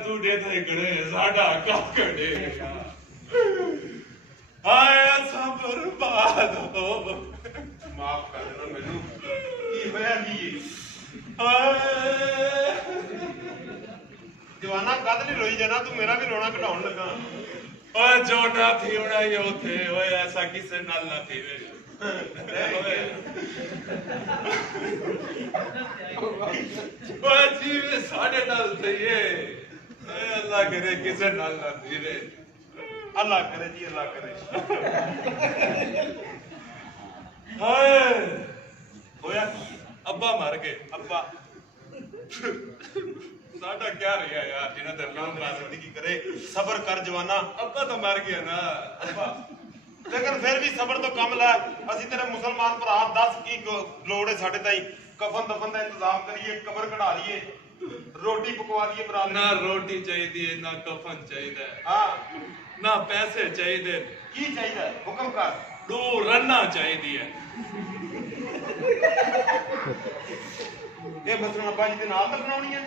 ਤੂੰ ਦੇ ਗੜੇ ਸਾਡਾ ਕਾਕੜੇ ਹਾਏ ਸਬਰ ਬਾਦੋ ਮਾਫ ਕਰ ਦੇਣਾ ਮੈਨੂੰ ਕੀ ਹੋਇਆ ਕੀ ਹਾਏ ਜਵਾਨਾ ਕਦ ਨਹੀਂ ਰੋਈ ਜਾਣਾ ਤੂੰ ਮੇਰਾ ਵੀ ਰੋਣਾ ਘਟਾਉਣ ਲੱਗਾ ਓਏ ਜੋ ਨਾ ਥੀ ਹੋਣਾ ਹੀ ਉਥੇ ਓਏ ਐਸਾ ਕਿਸੇ ਨਾਲ ਨਾ ਥੀਵੇ ਓਏ ਜੀਵੇ ਸਾਡੇ ਨਾਲ ਥਈਏ ਏ ਅੱਲਾ ਕਰੇ ਕਿਸੇ ਨਾਲ ਨਾ ਥੀਵੇ ਅੱਲਾ ਕਰੇ ਜੀ ਅੱਲਾ ਕਰੇ ਹਾਏ ਹੋਇਆ ਕੀ ਅੱਬਾ ਮਰ ਗਏ ਅੱਬਾ ਸਾਡਾ क्या ਰਿਹਾ ਯਾਰ ਜਿਨ੍ਹਾਂ ਤੇ ਅੱਲਾਹ ਨਾ ਜ਼ਿੰਦਗੀ ਕਰੇ ਸਬਰ ਕਰ ਜਵਾਨਾ ਅੱਬਾ ਤਾਂ ਮਰ ਗਿਆ ਨਾ ਅੱਬਾ ਲੇਕਿਨ ਫਿਰ ਵੀ ਸਬਰ ਤੋਂ ਕੰਮ ਲੈ ਅਸੀਂ ਤੇਰੇ ਮੁਸਲਮਾਨ ਭਰਾ ਦੱਸ ਕੀ ਲੋੜ ਹੈ ਸਾਡੇ ਤਾਈ ਕਫਨ ਦਫਨ ਦਾ ਇੰਤਜ਼ਾਮ ਕਰੀਏ ਕਬਰ ਕਢਾ ਲਈਏ ਰੋਟੀ ਪਕਵਾ ਲਈਏ ਬਰਾ ਨਾ ਰੋਟੀ ਚਾਹੀਦੀ ਹੈ ਨਾ ਕਫਨ ਚਾਹੀਦਾ ਹਾਂ ਨਾ ਪੈਸੇ ਚਾਹੀਦੇ ਕੀ ਚਾਹੀਦਾ ਹੁਕਮ ਕਰ ਦੋ ਰੰਨਾ ਚਾਹੀਦੀ ਹੈ ਇਹ ਮਸਲਾ ਅੱਬਾ ਜੀ ਦੇ ਨਾਲ ਦਫਨਾਉਣੀਆਂ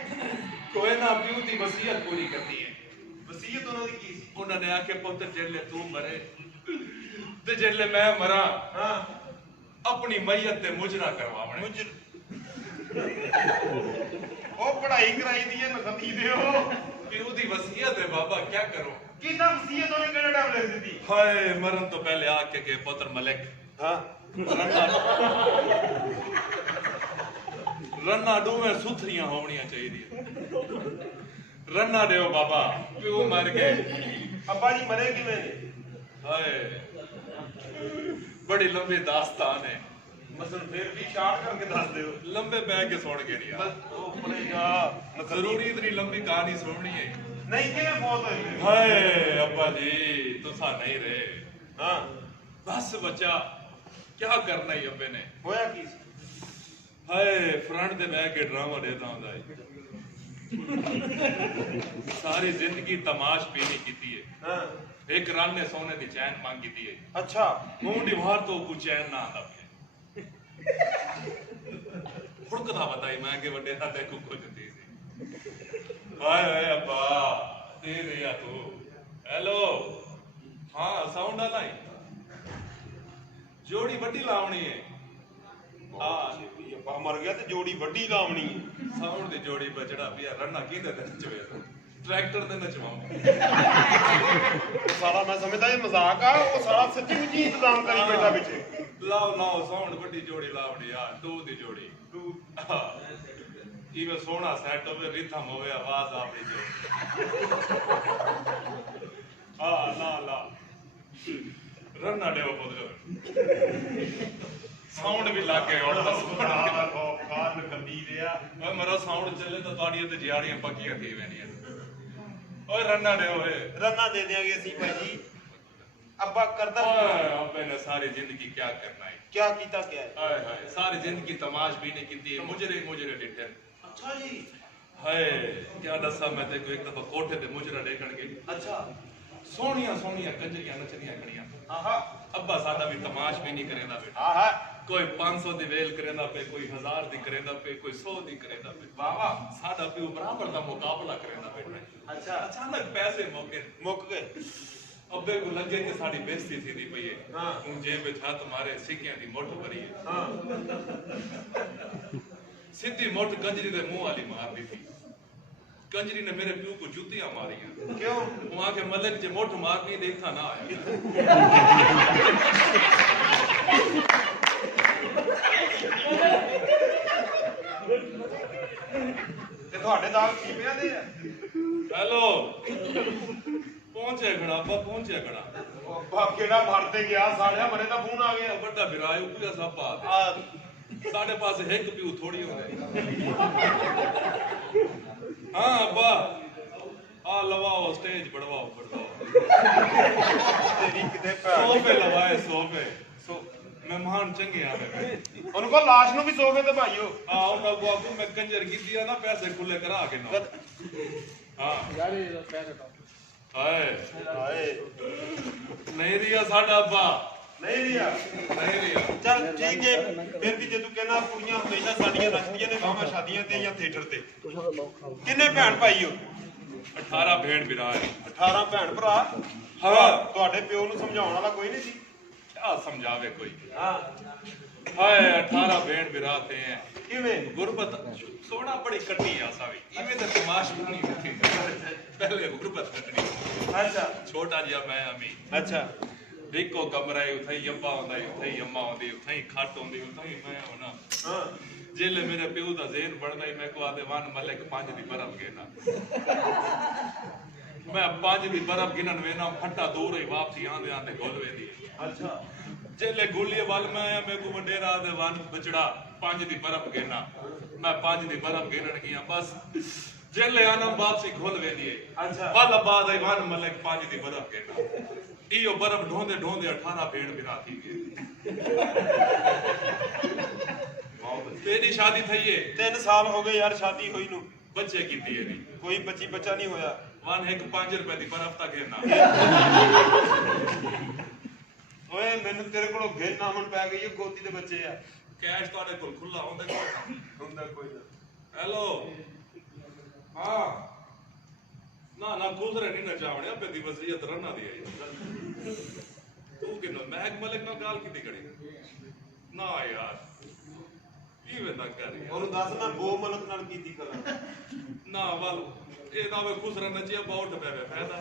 ਕੋਈ ਨਾ ਪਿਓ ਦੀ ਵਸੀਅਤ ਪੂਰੀ ਕਰਨੀ ਹੈ ਵਸੀਅਤ ਉਹਨਾਂ ਦੀ ਕੀ ਸੀ ਉਹਨਾਂ ਨੇ ਆਖੇ ਪੁੱਤ ਜਿਹੜੇ ਤੂੰ ਮਰੇ ਤੇ ਜਿਹੜੇ ਮੈਂ ਮਰਾਂ ਹਾਂ ਆਪਣੀ ਮਈਅਤ ਤੇ ਮੁਜਰਾ ਕਰਵਾਵਣੇ ਉਹ ਪੜ੍ਹਾਈ ਕਰਾਈ ਦੀ ਹੈ ਨਖਤੀ ਦੇ ਉਹ ਪਿਓ ਦੀ ਵਸੀਅਤ ਹੈ ਬਾਬਾ ਕੀ ਕਰੋ ਕਿੰਨਾ ਵਸੀਅਤ ਉਹਨੇ ਕਿਹੜਾ ਟਾਈਮ ਲਿਖ ਦਿੱਤੀ ਹਾਏ ਮਰਨ ਤੋਂ ਪਹਿਲੇ ਆਕੇ ਕੇ ਪੁੱਤਰ ਮਲਿਕ ਹਾਂ ਰੰਨਾ ਡੂਵੇਂ ਸੁਥਰੀਆਂ ਹੋਣੀਆਂ ਚਾਹੀਦੀਆਂ ਰੰਨਾ ਦਿਓ ਬਾਬਾ ਪਿਓ ਮਰ ਗਏ ਅੱਬਾ ਜੀ ਮਰੇ ਕਿਵੇਂ ਨੇ ਹਾਏ ਬੜੀ ਲੰਬੀ ਦਾਸਤਾਨ ਹੈ ਮਸਲ ਫਿਰ ਵੀ ਸ਼ਾਰਟ ਕਰਕੇ ਦੱਸ ਦਿਓ ਲੰਬੇ ਬਹਿ ਕੇ ਸੁਣ ਕੇ ਨਹੀਂ ਆ ਬਸ ਉਹ ਪੜੇਗਾ ਜ਼ਰੂਰੀ ਇਤਨੀ ਲੰਬੀ ਕਹਾਣੀ ਸੁਣਨੀ ਹੈ ਨਹੀਂ ਕਿਵੇਂ ਮੌਤ ਹੋਈ ਹਾਏ ਅੱਬਾ ਜੀ ਤੁਸਾਂ ਨਹੀਂ ਰਹੇ ਹਾਂ ਬਸ ਬੱਚਾ ਕੀ ਕਰਨਾ ਹੀ ਅੱਬੇ ਨੇ ਹੋਇਆ ਕੀ ਸੀ ਹਾਏ ਫਰੰਟ ਦੇ ਬਹਿ ਕੇ ਡਰਾਮਾ ਦੇਦਾ ਹੁੰਦਾ ਹੈ ਸਾਰੀ ਜ਼ਿੰਦਗੀ ਤਮਾਸ਼ ਪੀਣੀ ਕੀਤੀ ਹੈ ਹਾਂ ਇੱਕ ਰਨ ਨੇ ਸੋਨੇ ਦੀ ਚੈਨ ਮੰਗ ਕੀਤੀ ਹੈ ਅੱਛਾ ਮੂੰਹ ਦੀਵਾਰ ਤੋਂ ਕੋ ਚੈਨ ਨਾ ਆਂਦਾ ਫੁੜਕਦਾ ਬਤਾਈ ਮੈਂ ਕਿ ਵੱਡੇ ਦਾ ਤੇ ਕੋ ਕੁਝ ਦੇ ਹਾਏ ਹਾਏ ਅੱਬਾ ਦੇ ਰਿਹਾ ਤੂੰ ਹੈਲੋ ਹਾਂ ਸਾਊਂਡ ਆਲਾ ਹੀ ਜੋੜੀ ਵੱਡੀ ਲਾਉਣੀ ਹੈ ਅੱਬਾ ਮਰ ਗਿਆ ਤੇ ਜੋੜੀ ਵੱਡੀ ਲਾਵਣੀ ਹੈ ਸਾਊਂਡ ਦੀ ਜੋੜੀ ਬਚੜਾ ਪਿਆ ਰੰਨਾ ਕਿਹਦੇ ਤੇ ਨਚਵੇ ਟਰੈਕਟਰ ਤੇ ਨਚਵਾਉਂ ਸਾਰਾ ਮੈਂ ਸਮਝਦਾ ਇਹ ਮਜ਼ਾਕ ਆ ਉਹ ਸਾਰਾ ਸੱਚੀ ਮੁੱਚੀ ਇੰਤਜ਼ਾਮ ਕਰੀ ਬੈਠਾ ਵਿੱਚ ਲਾਓ ਸਾਊਂਡ ਵੱਡੀ ਜੋੜੀ ਲਾਵਣੀ ਆ ਦੋ ਦੀ ਜੋੜੀ ਇਵੇਂ ਸੋਹਣਾ ਸੈੱਟ ਹੋਵੇ ਰਿਥਮ ਹੋਵੇ ਆਵਾਜ਼ ਆਪਣੀ ਜੋ ਲਾ ਰੰਨਾ ਦੇਵ ਪੁੱਤਰ ਸਾਊਂਡ ਵੀ ਲੱਗ ਗਿਆ ਹੁਣ ਕਾਰਨ ਕੰਦੀ ਰਿਹਾ ਓਏ ਮੇਰਾ ਸਾਊਂਡ ਚੱਲੇ ਤਾਂ ਤੁਹਾਡੀਆਂ ਤੇ ਜਿਆੜੀਆਂ ਪੱਕੀਆਂ ਕੀ ਵੈਣੀਆਂ ਓਏ ਰੰਨਾ ਦੇ ਓਏ ਰੰਨਾ ਦੇ ਦਿਆਂਗੇ ਅਸੀਂ ਭਾਈ ਅੱਬਾ ਕਰਦਾ ਓਏ ਅੱਬੇ ਨੇ ਸਾਰੀ ਜ਼ਿੰਦਗੀ ਕੀ ਕਰਨਾ ਹੈ ਕੀ ਕੀਤਾ ਕਿਆ ਹੈ ਹਾਏ ਹਾਏ ਸਾਰੀ ਜ਼ਿੰਦਗੀ ਤਮਾਸ਼ ਵੀ ਨਹੀਂ ਕੀਤੀ ਮੁਜਰੇ ਡਿੱਟੇ ਅੱਛਾ ਜੀ ਹਾਏ ਕੀ ਦੱਸਾਂ ਮੈਂ ਤੇ ਕੋਈ ਇੱਕ ਦਫਾ ਕੋਠੇ ਤੇ ਮੁਜਰਾ ਡੇਕਣ ਗਈ ਅੱਛਾ ਸੋਹਣੀਆਂ ਕੰਜਰੀਆਂ ਨਚਦੀਆਂ ਖੜੀਆਂ ਆਹਾ ਅੱਬਾ ਸਾਡਾ ਵੀ ਤਮਾਸ਼ ਵੀ ਨਹੀਂ ਕਰੇਂਦਾ ਬੇਟਾ ਆਹਾ ਕੋਈ 500 ਦੀ ਵੇਲ ਕਰੇਂਦਾ ਪਏ ਕੋਈ 1000 ਦੀ ਕਰੇਂਦਾ ਪਏ ਕੋਈ 100 ਦੀ ਕਰੇਂਦਾ ਪਏ ਵਾਹ ਵਾਹ ਸਾਡਾ ਪਿਓ ਬਰਾਬਰ ਦਾ ਮੁਕਾਬਲਾ ਕਰੇਂਦਾ ਬੇਟਾ ਅੱਛਾ ਅਚਾਨਕ ਪੈਸੇ ਮੁੱਕ ਗਏ ਅੱਬੇ ਕੋ ਲੱਗੇ ਕਿ ਸਾਡੀ ਬੇਇੱਜ਼ਤੀ ਥੀ ਦੀ ਪਈ ਹੈ ਹਾਂ ਹੁਣ ਜੇਬ ਵਿੱਚ ਹੱਥ ਮਾਰੇ ਸਿੱਕਿਆਂ ਦੀ ਮੁੱਠ ਭਰੀ ਹੈ ਹਾਂ ਸਿੱਧੀ ਮੁੱਠ ਕੰਜਰੀ ਦੇ ਮੂੰਹ ਵਾਲੀ ਮਾਰਦੀ ਸੀ ਕੰਜਰੀ ਨੇ ਮੇਰੇ ਪਿਓ ਕੋ ਜੁੱਤੀਆਂ ਮਾਰੀਆਂ ਕਿਉਂ ਉਹ ਆਖੇ ਮਲਕ ਜੇ ਮੁੱਠ ਮਾਰਨੀ ਦੇਖਾ ਨਾ ਆਇਆ ਤੇ ਤੁਹਾਡੇ ਦਾਲ ਕੀਪਿਆਂ ਦੇ ਆ ਹੈਲੋ ਪਹੁੰਚਿਆ ਖੜਾ ਅੱਬਾ ਪਹੁੰਚਿਆ ਖੜਾ ਉਹ ਅੱਬਾ ਕਿਹੜਾ ਮਰਦੇ ਗਿਆ ਸਾਲਿਆ ਮਰੇ ਤਾਂ ਫੋਨ ਆ ਗਿਆ ਵੱਡਾ ਵਿਰਾਇ ਉਪਿਆ ਸਭ ਪਾ ਦੇ ਆ ਸਾਡੇ ਪਾਸ ਇੱਕ ਪਿਓ ਥੋੜੀ ਹੁੰਦੇ ਹਾਂ ਅੱਬਾ ਆ ਲਵਾਓ ਸਟੇਜ ਬੜਵਾਓ तेरी किते भैन सोफे लवाए सोफे सो मेहमान चंगे आवे उनको लाश ਨੂੰ ਵੀ ਸੋਫੇ ਤੇ ਭਾਈਓ आ ਉਹਨਾਂ को आपको मैं कंजर की दिया ना पैसे खुले करा के ना हां हाय ਹਾਏ नहीं रिया साडा अब्बा ਨਹੀਂ ਰਿਆ नहीं रिया ਚੱਲ ਠੀਕ ਹੈ ਫਿਰ ਵੀ ਜੇ ਤੂੰ ਕਹਿਣਾ ਕੁੜੀਆਂ ਹਮੇਸ਼ਾ ਸਾਡੀਆਂ ਰੱਖਦੀਆਂ ਨੇ ਵਿਆਹਾਂ ਸ਼ਾਦੀਆਂ ਤੇ ਜਾਂ ਥੀਏਟਰ ਤੇ ਕਿੰਨੇ ਭੈਣ ਭਾਈ ਹੋ 18 भेड़ बिरा है 18 ਭੈਣ ਭਰਾ ਹਾਂ। ਤੁਹਾਡੇ ਪਿਓ ਨੂੰ ਸਮਝਾਉਣ ਵਾਲਾ ਕੋਈ ਨਹੀਂ ਸੀ क्या समझावे कोई ਹਾਂ हाय 18 भेड़ बिराते हैं ਕਿਵੇਂ गुरबत सोना बड़ी कट्टी आसा भी इवें तो तमाश नहीं होती पहले गुरबत कटनी ਅੱਛਾ छोटा जिहा मैं अमी ਅੱਛਾ इको कमरा है उथे ही अब्बा होंदा उथे ही अम्मा होंदी उथे ही खट होंदी उथे ही मैं होना ਹਾਂ जेले मेरे प्यो दा ज़हन बनदा ही मैं को आदे वन मलिक 5 दी बर्फ गिना मैं 5 दी बर्फ गिनन वेना फटा दूर ही वापसी आंदे आंदे गोल वेंदी ਅੱਛਾ जेले गोली वाल मैं आया मैं को मंडेरा दे वन बचड़ा 5 दी बर्फ गिना मैं 5 दी बर्फ गिनन गया बस जेले आना वापसी खोल वेंदी है अच्छा वाला बाद ही वन मलिक 5 दी बर्फ गिना इयो बर्फ ढोंदे ढोंदे 18 भेड़ बिरा थी गई तेरी शादी थई है 3 ਸਾਲ ਹੋ ਗਏ ਯਾਰ ਸ਼ਾਦੀ ਹੋਈ ਨੂੰ बच्चे की थी नहीं ਕੋਈ ਬੱਚਾ ਨਹੀਂ ਹੋਇਆ वन एक 5 रुपए दी बर्फ तक गिरना ਓਏ ਮੈਨੂੰ ਤੇਰੇ ਕੋਲੋਂ ਘਿਰ ਨਾਮਣ ਪੈ ਗਈ ਹੈ ਗੋਦੀ ਦੇ ਬੱਚੇ ਆ कैश ਤੁਹਾਡੇ ਕੋਲ ਖੁੱਲਾ ਹੁੰਦਾ ਕੋਈ ਹੁੰਦਾ ਕੋਈ ਨਾ हेलो हाँ ना ना गुजरे नहीं ना चावड़े पे दी वसीयत रना दी है तू किनो महक मलिक ना गाल की कड़ी ना यार इवे ना कर यार ਉਹਨੂੰ ਦੱਸ ਮੈਂ ਬੋ ਮਲਕ ਨਾਲ ਕੀਤੀ ਕਰਾਂ ना वाल ए ना वे गुजरे ना जिया बाउट पे फायदा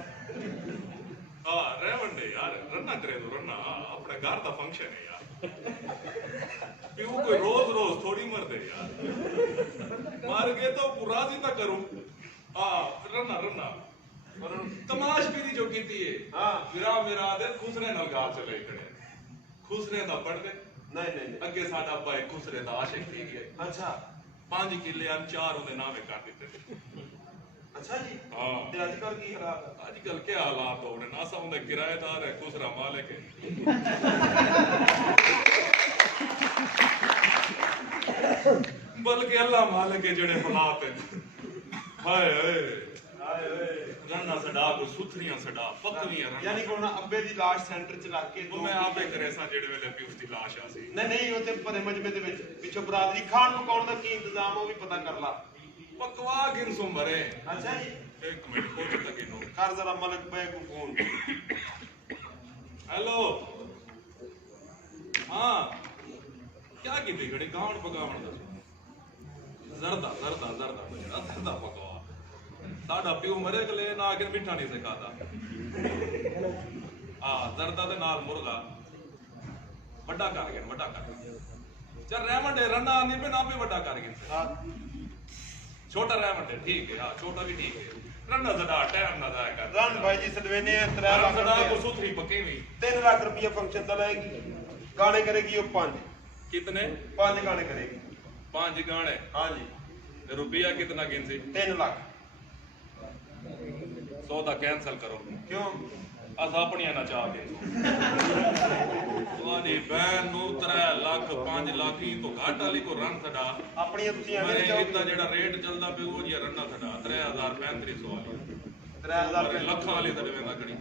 हाँ रेवन दे यार रन्ना करे तो रन्ना अपने घर का फंक्शन है यार क्यों कोई रोज रोज थोड़ी मरदे यार मार गए तो राजी ना करूं हाँ रन्ना रन्ना तमाशबीरी जो की थी हाँ विरा मेरा दे खुसरे नाल गाल चले खड़े खुसरे दा पढ़ दे नहीं नहीं नहीं अगे साडा भाई खुसरे दा आशिक थी गया अच्छा 5 किले अन 4 ਉਹਦੇ ਨਾਮੇ ਕਰ ਦਿੱਤੇ अच्छा जी हाँ ਤੇ ਅੱਜ ਕੱਲ ਕੀ ਹਾਲਾਤ ਆ आजकल क्या हालात हो रहे ना सा उन्हें किराएदार है खुसरा मालिक है बल्कि अल्लाह मालिक है जेड़े हालात है हाय हाय ਹਾਏ ਓਏ रन्ना सड़ा को सुथरियां सड़ा पकवियां रन्ना ਯਾਨੀ ਕਿ ਹੁਣ ਅੱਬੇ ਦੀ ਲਾਸ਼ ਸੈਂਟਰ ਚ ਰੱਖ ਕੇ वो मैं आपे करे सा जेड़े वेले भी उसकी लाश आ सी ਨਹੀਂ ਨਹੀਂ ਉਹ ਤੇ ਭਰੇ ਮਜਮੇ ਦੇ ਵਿੱਚ ਪਿੱਛੋਂ ਬਰਾਦਰੀ ਖਾਣ ਪਕਾਉਣ ਦਾ ਕੀ ਇੰਤਜ਼ਾਮ ਉਹ ਵੀ ਪਤਾ ਕਰ ਲਾ पकवा गिन सो मरे ਅੱਛਾ ਜੀ एक मिनट खोज तक गिनो ਕਰ ਜ਼ਰਾ ਮਲਕ ਬੈ को फोन हेलो हाँ क्या की थी घड़ी गावण पकावण दा जरदा जरदा जरदा बजड़ा जरदा पकवा साडा प्यो मरे गले ना आगे मिठा नहीं सिखाता हाँ जरदा दे नाल मुर्गा बड़ा कर गया बड़ा कर चल रेमंड रन्ना नहीं पे ना पे बड़ा कर गया ਹਾਂ छोटा रेमंड ठीक है हाँ छोटा भी ठीक है रन्ना जड़ा टाइम ना जाया कर ਰਨ ਭਾਈ ਜੀ ਸਦਵੇਨੇ 3 ਲੱਖ जड़ा को ਰੁਪਏ सुथरी पकी हुई 3 ਲੱਖ ਰੁਪਏ ਫੰਕਸ਼ਨ ਦਾ ਲਾਏਗੀ ਗਾਣੇ ਕਰੇਗੀ ਉਹ 5 कितने 5 ਗਾਣੇ ਕਰੇਗੀ 5 गाने ਹਾਂ ਜੀ रुपया कितना गिनसी 3 ਲੱਖ सौदा कैंसिल करो ਕਿਉਂ अस अपनियां ना चाह के तुम्हारी बहन नु 3 लाख 5 लाख ही तो घाट वाली को रन थड़ा ਆਪਣੀਆਂ ਤੁਸੀਂ ਐਵੇਂ मेरे ਨਹੀਂ ਚਾਹੋਗੇ इतना जेड़ा रेट चलदा पे वो जी रन्ना थड़ा 3500 वाली 3000 मेरे लखां वाली तड़े वेंदा घड़ी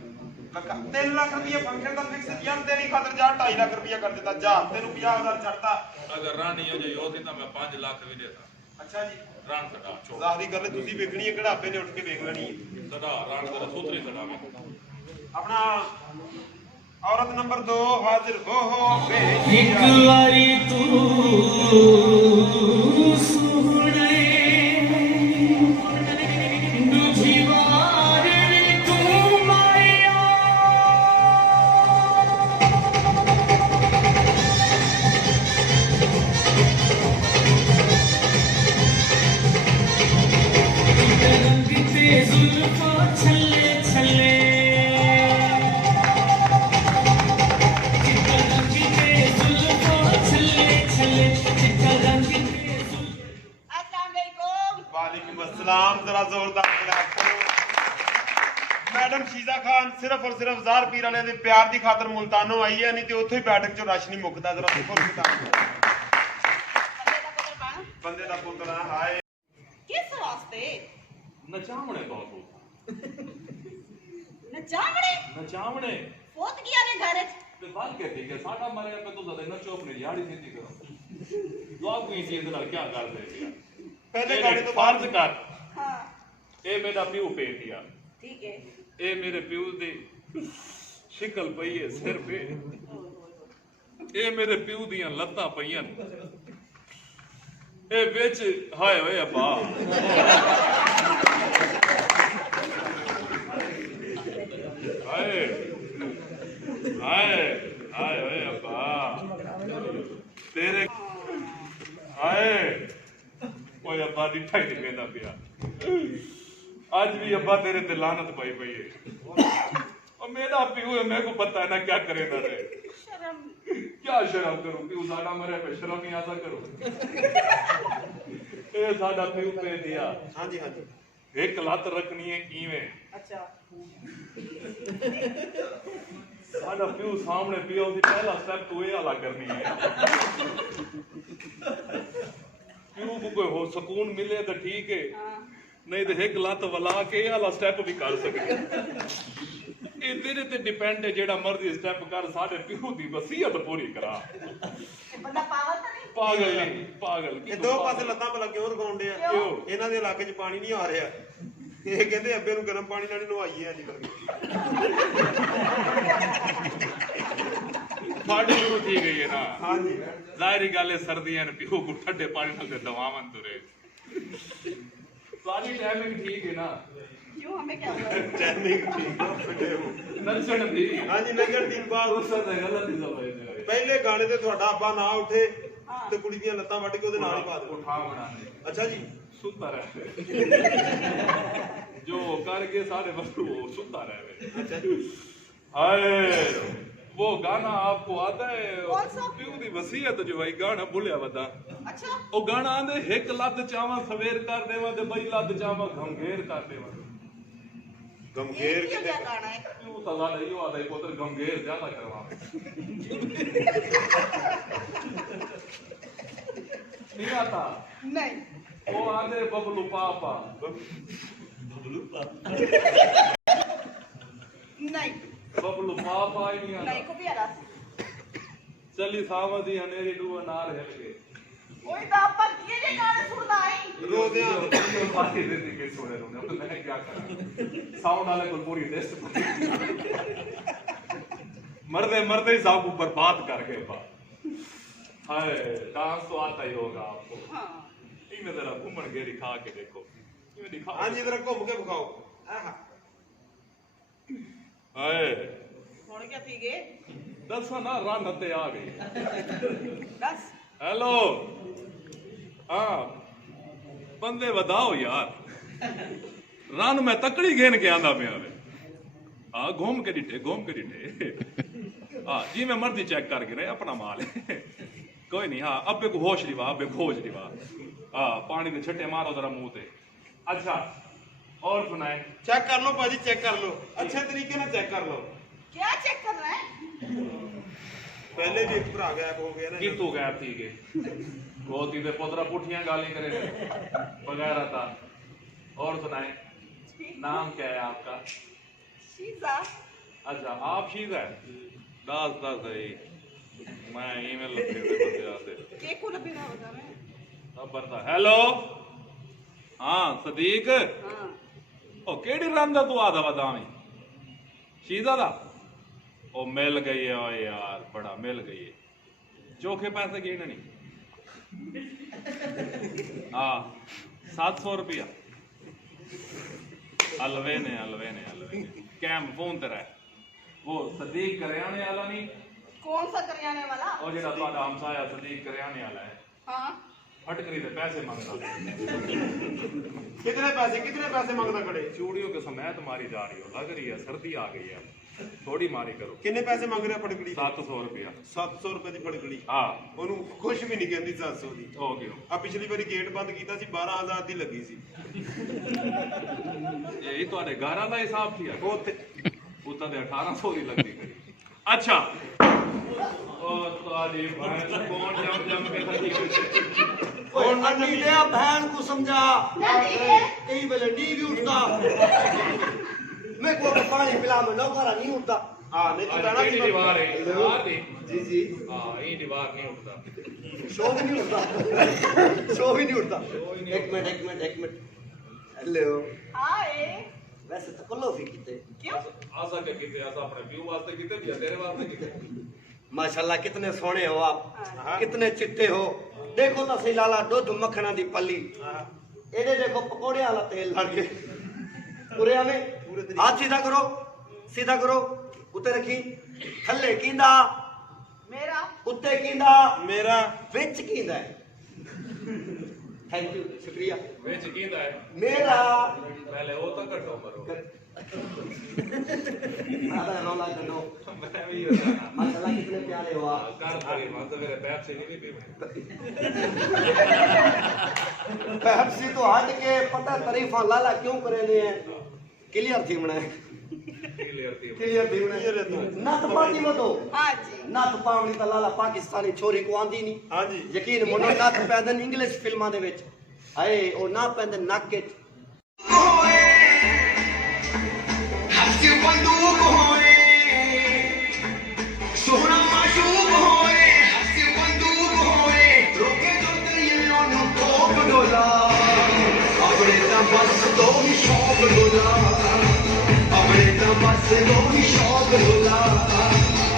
3 ਲੱਖ ਰੁਪਏ ਫੰਕਸ਼ਨ ਦਾ ਫਿਕਸ ਜਨ ਤੇਰੀ ਖਾਤਰ ਜਾ 2.5 ਲੱਖ ਰੁਪਏ ਕਰ ਦਿੱਤਾ ਜਾ ਤੈਨੂੰ 50000 ਛੱਡਤਾ अगर रानी हो जाई होती तो मैं 5 लाख भी देता ਅੱਛਾ ਜੀ रन थड़ा छो ਜ਼ਾਹਰੀ ਗੱਲ ਹੈ, ਤੁਸੀਂ ਵੇਖਣੀ ਹੈ ਕਿਹੜਾ ਆਪੇ ਨੇ ਉੱਠ ਕੇ ਵੇਖ ਲੈਣੀ ਹੈ थड़ा रन थड़ा सूत्री थड़ा में ਆਪਣਾ औरत नंबर 2 हाजिर हो एक बारी तू सुने दूजी बार तू माया रंग ते जुल्फा छले छले ਸਿਰਫ ਔਰ ਸਿਰਫ ਜ਼ਾਹਰ ਪੀਰ ਵਾਲਿਆਂ ਦੇ ਪਿਆਰ ਦੀ ਖਾਤਰ ਮੁਲਤਾਨੋਂ ਆਈ ਹੈ, ਨਹੀਂ ਤੇ ਉੱਥੇ ਹੀ ਬੈਠਕ ਚੋਂ ਰਸ਼ ਨਹੀਂ ਮੁੱਕਦਾ। ਜ਼ਰਾ ਦੇਖੋ ਬੰਦੇ ਦਾ ਪੁੱਤਰ ਆ ਹਾਏ ਕਿਸ ਵਾਸਤੇ ਨਚਾਵਣੇ ਬਾਬੂ ਨਚਾਵਣੇ ਫੋਤ ਗਿਆ ਨੇ ਘਰ ਚ ਤੇ ਬਾਲ ਕੇ ਠੀਕ ਹੈ ਸਾਡਾ ਮਰਿਆ ਪੇ ਤੂੰ ਜ਼ਦੇ ਨਚੋ ਆਪਣੀ ਯਾੜੀ ਸਿੱਧੀ ਕਰੋ ਲੋਕ ਵੀ ਇਸ ਦੇ ਨਾਲ ਕੀ ਕਰਦੇ ਯਾਰ ਪਹਿਲੇ ਗਾਣੇ ਤੋਂ ਬਾਅਦ ਫਰਜ਼ ਕਰ ਹਾਂ ਇਹ ਮੇਰਾ ਪਿਓ ਪੇ ਦਿਆ ਠੀਕ ਹੈ ਇਹ ਮੇਰੇ ਪਿਓ ਦੀ ਸ਼ਿਕਲ ਪਈ ਹੈ ਸਿਰ ਤੇ ਇਹ ਮੇਰੇ ਪਿਓ ਦੀਆਂ ਲੱਤਾਂ ਪਈਆਂ ਇਹ ਵਿੱਚ ਹਾਏ ਓਏ ਅੱਬਾ ਹਾਏ ਹਾਏ ਹਾਏ ਓਏ ਅੱਬਾ ਤੇਰੇ ਹਾਏ ਓਏ ਅੱਬਾ ਦੀ ਠਾਈ ਤੇ ਕਹਿੰਦਾ ਪਿਆ ਅੱਜ ਵੀ ਅੱਬਾ तेरे ते लानत पाई पई है और मेरा पियो है मेरे को पता है ना क्या करे ना रे ਸ਼ਰਮ क्या शर्म करूं पियो साडा मरे पे शर्म ही आसा करो ए साडा पियो पे दिया ਹਾਂਜੀ ਹਾਂਜੀ एक लत रखनी है कीवें ਅੱਛਾ साडा पियो सामने पियो दी पहला स्टेप तो ये वाला करनी है पियो को कोई हो सुकून मिले तो ठीक है नहीं तो एक लत वला के वाला स्टेप भी कर सकते ये तेरे ते डिपेंड है जेड़ा मर्जी स्टेप कर साडे पियो दी वसीयत पूरी करा ਇਹ ਬੰਦਾ ਪਾਗਲ ਤਾਂ ਨਹੀਂ पागल नहीं पागल ਇਹ ਦੋ ਪਾਸੇ ਲੱਤਾਂ ਭਲਾ ਕਿਉਂ ਰਗਾਉਂਦੇ ਆ क्यों ਇਹਨਾਂ ਦੇ ਇਲਾਕੇ 'ਚ ਪਾਣੀ ਨਹੀਂ ਆ ਰਿਹਾ ਇਹ ਕਹਿੰਦੇ ਅੱਬੇ ਨੂੰ ਗਰਮ ਪਾਣੀ ਨਾਲ ਨਵਾਈਏ ਅੱਜ ਕੱਲ੍ਹ साड़ी शुरू थी गई है ना ਹਾਂਜੀ जाहिर गल है सर्दियां ने पियो को ठंडे पानी नाल ते दवावन तुरे सारी टाइमिंग ठीक है ना क्यों हमें क्या हुआ ਟੈਨਿਕ ਠੀਕ ਹੋ ਫਿੱਟੇ ਹੋ नचण दी ਹਾਂਜੀ ਨਗਰ ਦੀ ਬਾਤ उससे तो गलत ही समझ ਪਹਿਲੇ ਗਾਣੇ ਤੇ ਤੁਹਾਡਾ ਅੱਬਾ ਨਾ ਉੱਠੇ ਤੇ ਕੁੜੀ ਦੀਆਂ ਲੱਤਾਂ ਵੱਢ ਕੇ ਉਹਦੇ ਨਾਲ ਹੀ ਪਾ ਦਿਓ उठा बनाने ਅੱਛਾ ਜੀ सुता रहे जो करके सारे वस्तु सुता रहे ਅੱਛਾ ਜੀ हाय वो गाना आपको आता है कौन सा? प्यू दी वसीयत जो है गाना भुलिया वदा अच्छा ਉਹ ਗਾਣਾ ਆਂਦੇ ਇੱਕ ਲੱਤ ਚਾਵਾਂ ਸਵੇਰ ਕਰ ਦੇਵਾਂ ਤੇ ਬਈ ਲੱਤ ਚਾਵਾਂ ਗੰਗੇਰ ਕਰ ਦੇਵਾਂ ਗਮਗੇਰ ये क्यों ਕਿਤੇ क्या गाना है ਕਿਉਂ ਤਲਾ ਨਹੀਂ ਆਦਾ ਪੁੱਤਰ ਗੰਗੇਰ ਜ਼ਿਆਦਾ ਕਰਵਾ ਨਹੀਂ ਆਤਾ नहीं ਉਹ ਆਂਦੇ ਬਬਲੂ ਪਾਪਾ नहीं ਬਬਲੂ ਪਾਪਾ ਹੀ ਨਹੀਂ ਆਂਦਾ नहीं को भी आला ਚੱਲੀ ਸਾਵਾਂ ਦੀ ਹਨੇਰੀ ਡੂਆ ਨਾਲ ਹਿਲ ਗਏ ओए दापा ये गाना सुनना है ਰੋਦਿਆਂ ਦੇ पार्टी देती के सोने रोने तो मैं क्या करा साउंड वाले को पूरी टेस्ट मरते मरते ही साहब को बर्बाद कर गए बा हाय डांस तो आता ही होगा आपको हाँ इनमें जरा घूमन के दिखा के देखो इनमें दिखा ਹਾਂਜੀ ਇਧਰ ਘੁੰਮ ਕੇ ਵਿਖਾਓ ਆਹਾ हाय और क्या थी गे दस ना रन ते आ गई 10 हेलो हाँ बंदे बताओ यार रन मैं तकड़ी घेन के आंदा पे आवे हाँ घूम के डिठे हाँ जी मैं मर्जी चेक करके रहे अपना माल है कोई नहीं हाँ अबे को होश रिवा अबे खोज रिवा हाँ पानी के छट्टे मारो जरा मुंह ते अच्छा और सुनाए ਚੈੱਕ ਕਰ ਲਓ ਭਾਜੀ ਚੈੱਕ ਕਰ ਲਓ ਅੱਛੇ ਤਰੀਕੇ ਨਾਲ ਚੈੱਕ ਕਰ ਲਓ क्या चेक कर रहा है ਪਹਿਲੇ ਵੀ ਇੱਕ ਭਰਾ ਗਾਇਬ ਹੋ ਗਿਆ ਨਾ कि तू गैप थी के बहुत ही पोतरा पुठियां गाली करे वगैरह था और सुनाए नाम क्या है आपका शीजा अच्छा आप शीज है दस है मैं ईमेल लिखे हुए बंदे आते केक को लबी ना बता मैं अब बनता हेलो हाँ सदीक हाँ ओ केड़ी रन दा तू आदा वदावी शीजा दा ओ मिल गई है ओ यार बड़ा मिल गई है चोखे पैसे गिने नहीं हाँ 700 रुपया अलवे ने कैम फोन तेरा है वो सदीक करियाने वाला नहीं कौन सा करियाने वाला और जेड़ा ਤੁਹਾਡਾ ਹਮਸਾਇਆ सदीक करियाने वाला है हाँ फटकरी दे पैसे मांगता कितने पैसे मंगदा खड़े चूड़ियों के समेत मारी जा रही हो लग रही है सर्दी आ गई है थोड़ी मारी करो ਕਿੰਨੇ ਪੈਸੇ ਮੰਗ ਰਿਹਾ ਫੜਕੜੀ 700 रुपया 700 ਰੁਪਏ ਦੀ ਫੜਕੜੀ हाँ ਉਹਨੂੰ ਕੁਝ ਵੀ ਨਹੀਂ ਕਹਿੰਦੀ 700 ਦੀ हो गयो ਆ ਪਿਛਲੀ ਵਾਰੀ ਗੇਟ ਬੰਦ ਕੀਤਾ ਸੀ 12000 ਦੀ ਲੱਗੀ ਸੀ यही ਤੁਹਾਡੇ ਘਰਾਂ ਦਾ ਹਿਸਾਬ ਥੀ ਉਹ ਉੱਥੇ ਉਦਾਂ ਦੇ 1800 ਦੀ ਲੱਗਦੀ ਕਰੀ ਅੱਛਾ ਉਹ ਤੁਹਾਡੀ ਭੈਣ ਕੌਣ ਜਮ ਕੇ ਥੱਕੀ ओए अन्नी दे बहन को समझा कई वेले नी भी उठता मैं को पानी पिला में नौकरा नहीं उठता हां नहीं तो कहना कि दीवार है दीवार नहीं जी जी हां ये दीवार नहीं उठता शो भी नहीं उठता शो भी नहीं उठता एक मिनट हेलो आए वैसे तो कल्लो भी कीते क्यों आसा के किते आसा अपने व्यू वास्ते किते या तेरे वास्ते किते माशाल्लाह कितने सोहने हो आप कितने चिट्टे हो देखो तो सही लाला दूध मक्खना दी पल्ली एडे देखो पकोड़े वाला तेल लड़ के पूरे आवे हाथ सीधा करो उत्ते रखी थल्ले कींदा मेरा उत्ते कींदा मेरा विच कींदा है थैंक यू शुक्रिया ਵਿੱਚ ਕੀਂਦਾ ਹੈ मेरा पहले वो तो कटो मरो आधा रौला करो मैं भी होता ना माशाल्लाह कितने प्यारे हो आप कार करे वहां तो मेरे पैर से नहीं पी पेप्सी तो हट के पता तारीफा लाला क्यों करे ने हैं क्लियर थी मने क्लियर थी मने नत पाती मतो हाँ जी नत पावनी तो लाला पाकिस्तानी छोरी को आंदी नहीं हां जी यकीन मनो नत पैदन इंग्लिश फिल्मां दे विच हाय ओ ना पैदन नक के हंसी बंदूक होए सोहना माशूक होए हंसी बंदूक होए रोके जो तेरियों नु ठोक डोला अपने ता बस दो ही शौक डोला अपने ता बस दो ही शौक डोला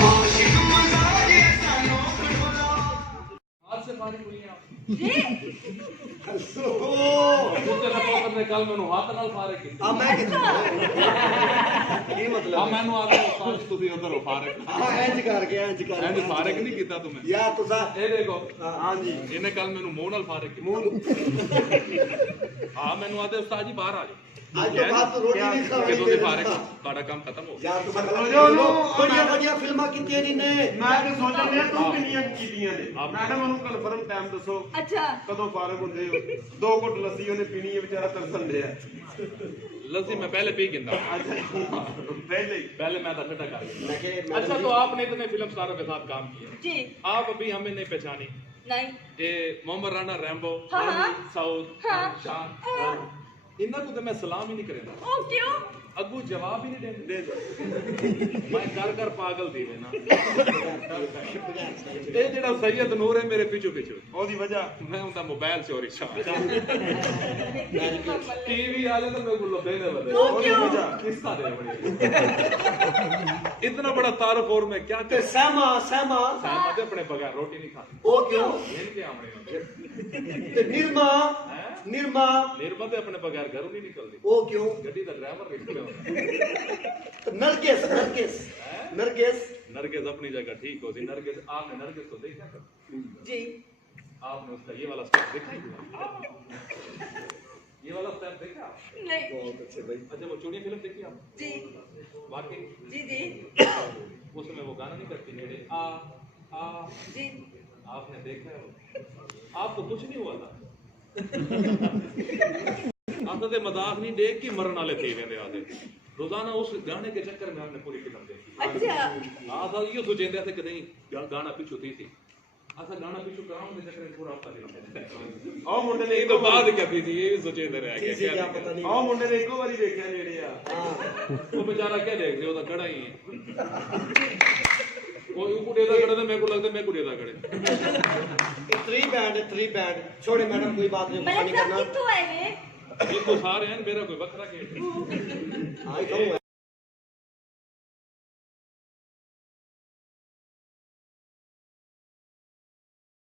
आशिक मजाज ऐसा नोक डोला हाथ से पानी हुई आप ओ ने कल मैनू हाथ नाल फारे की आ मैं की मतलब ਆ ਮੈਨੂੰ ਆਦੇ ਉਸਤਾਦ ਤੁਸੀਂ ਉਧਰ ਹੋ ਫਾਰਕ हां इंज कर ਐਂਡ ਫਾਰਕ ਨਹੀਂ ਕੀਤਾ ਤੂੰ या तुसा ਇਹ ਦੇਖੋ हां जी ਇਹਨੇ ਕੱਲ ਮੈਨੂੰ ਮੂੰਹ ਨਾਲ ਫਾਰਕ ਕੀਤਾ ਹਾਂ ਮੈਨੂੰ ਆਦੇ ਉਸਤਾਦ ਜੀ ਬਾਹਰ ਆ ਜਾਓ आज तो बात तो रोटी नहीं खा ਕਿ ਤੁਸੀਂ ਫਾਰਕ ਤੁਹਾਡਾ ਕੰਮ ਖਤਮ ਹੋ ਗਿਆ यार तुसा बढ़िया फिल्मां कीतियां नी ने ਮੈਂ ਤੇ ਸੋਚਣ ਡਿਆ ਤੂੰ ਕਿੰਨੀਆਂ ਕੀਤੀਆਂ ਨੇ ਮੈਡਮ ਉਹਨੂੰ ਕਨਫਰਮ ਟਾਈਮ ਦੱਸੋ अच्छा ਕਦੋਂ ਫਾਰਗ ਹੁੰਦੇ ਹੋ 2 ਘੁੱਟ ਲੱਸੀ ਉਹਨੇ ਪੀਣੀ ਹੈ ਵਿਚਾਰਾ ਤਰਸਣ ਡਿਆ लस्सी मैं पहले पी गिंदा ਪਹਿਲੇ ਹੀ पहले मैं था ठंडा कर गया मैं के अच्छा तो आपने इतने फिल्म स्टारों के साथ काम किया जी आप अभी हमें नहीं पहचानी नहीं ये मोहम्मद राणा रैम्बो हाँ, हाँ। साउथ हाँ। शान हाँ। इन्ना को तो मैं सलाम ही नहीं करेंदा ओ क्यों अगू जवाब ही नहीं देंदे मैं कर पागल थी वे ना ये जेड़ा सैयद नूर है मेरे पीछे ਉਹਦੀ ਵਜ੍ਹਾ मैं उनका मोबाइल चोरी टीवी वाले तो मेरे को लबे ने बदले वो क्यों किसका दे बड़ी इतना बड़ा तारुफ और मैं क्या ते सहमा सहमत अपने बगैर रोटी नहीं खाती ओ क्यों इनके आमने ते निर्मा निर्मत अपने बगैर घरों नहीं निकलती ओ क्यों गड्डी का ड्राइवर निकले होता तो नरगिस नरगिस अपनी जगह ठीक होती नरगिस आपने नरगिस को देखा कभी जी आपने उसका ये वाला स्टेप देखा ये वाला स्टेप देखा नहीं बहुत अच्छे भाई अच्छा वो चूड़िया फिल्म देखी आप जी वाकई जी जी उसमें वो गाना नहीं करती मेरे आ जी आपने देखा है वो आपको कुछ नहीं हुआ था आपने तो मजाक नहीं देख के मरने वाले थे वेंदे आते रोजाना उस गाने के चक्कर में हमने पूरी फिल्म देखी अच्छा हाँ सर ये सोचेंगे थे कि नहीं गाना पीछू थी ऐसा गाना पीछू कराऊं के चक्कर में पूरा हफ्ता फिल्म ਆਹ ਮੁੰਡੇ ਨੇ नहीं तो बाद क्या थी ये भी सोचेंगे रह किसी गया क्या पता नहीं ਆਹ ਮੁੰਡੇ ਨੇ ਇੱਕੋ ਵਾਰੀ ਵੇਖਿਆ ਜਿਹੜੇ ਆ हां वो बेचारा क्या देख रहे हो तो खड़ा ही है वो कुड़े दा खड़ा तो मेरे को लगता है मैं कुड़े दा खड़े थ्री बैंड छोड़े मैडम कोई बात नहीं गुस्सा मैं नहीं करना कितों है ये ये तो सारे हैं मेरा कोई बकरा के हां